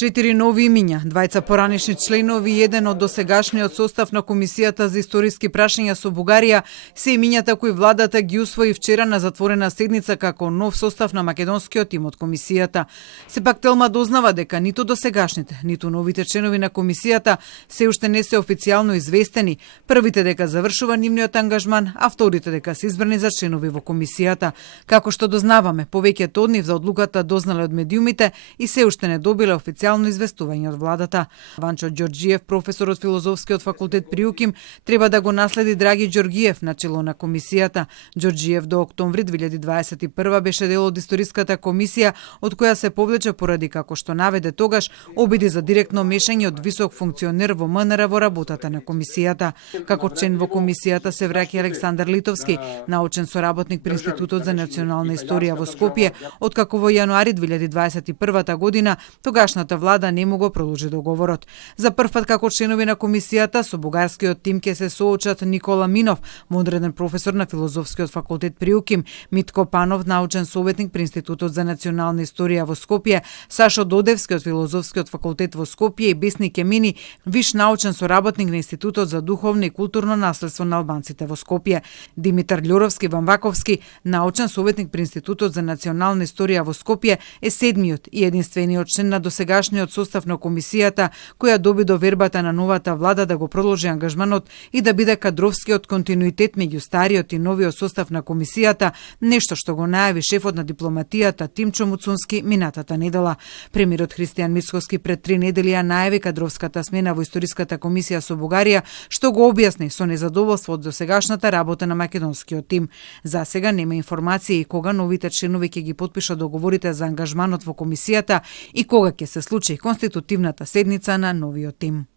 4 нови имиња, двајца поранешни членови и еден од досегашниот состав на Комисијата за историски прашања со Бугарија се имињата кои владата ги усвои вчера на затворена седница како нов состав на македонскиот тим од Комисијата. Сепак Телма дознава дека ниту досегашните, ниту новите членови на Комисијата се уште не се официјално известени, првите дека завршува нивниот ангажман, а вторите дека се избрани за членови во Комисијата. Како што дознаваме, повеќето од нив за одлуката дознале од медиумите и се уште не добиле официјално известување од владата. Ванчо Ѓорѓиев, професор од Филозофскиот факултет при УКИМ, треба да го наследи Драги Ѓорѓиев на чело на комисијата. Ѓорѓиев до октомври 2021 беше дел од историската комисија, од која се повлече поради, како што наведе тогаш, обиди за директно мешање од висок функционер во МНР во работата на комисијата. Како член во комисијата се враќа Александар Литовски, научен соработник при Институтот за национална историја во Скопје, откако во јануари 2021 година тогашната влада не му го продолжи договорот. За прв пат како членови на комисијата со бугарскиот тим ќе се соочат Никола Минов, одреден професор на Филозофскиот факултет при УКИМ, Митко Панов, научен советник при Институтот за национална историја во Скопје, Сашо Додевски од Филозофскиот факултет во Скопје и Бесни Кемини, виш научен соработник на Институтот за духовно и културно наследство на албанците во Скопје, Димитар Љуровски Вамваковски, научен советник при Институтот за национална историја во Скопје, е седмиот и единствениот член на досегашниот состав на комисијата, која доби довербата на новата влада да го продолжи ангажманот и да биде кадровскиот континуитет меѓу стариот и новиот состав на комисијата, нешто што го најави шефот на дипломатијата Тимчо Муцунски минатата недела. Премиерот Христијан Мицкоски пред 3 недели ја најави кадровската смена во историската комисија со Бугарија, што го објасни со незадоволство од досегашната работа на македонскиот тим. За сега нема информација и кога новите членови ќе ги потпишат договорите за ангажманот во комисијата и кога ќе се случи конститутивната седница на новиот тим.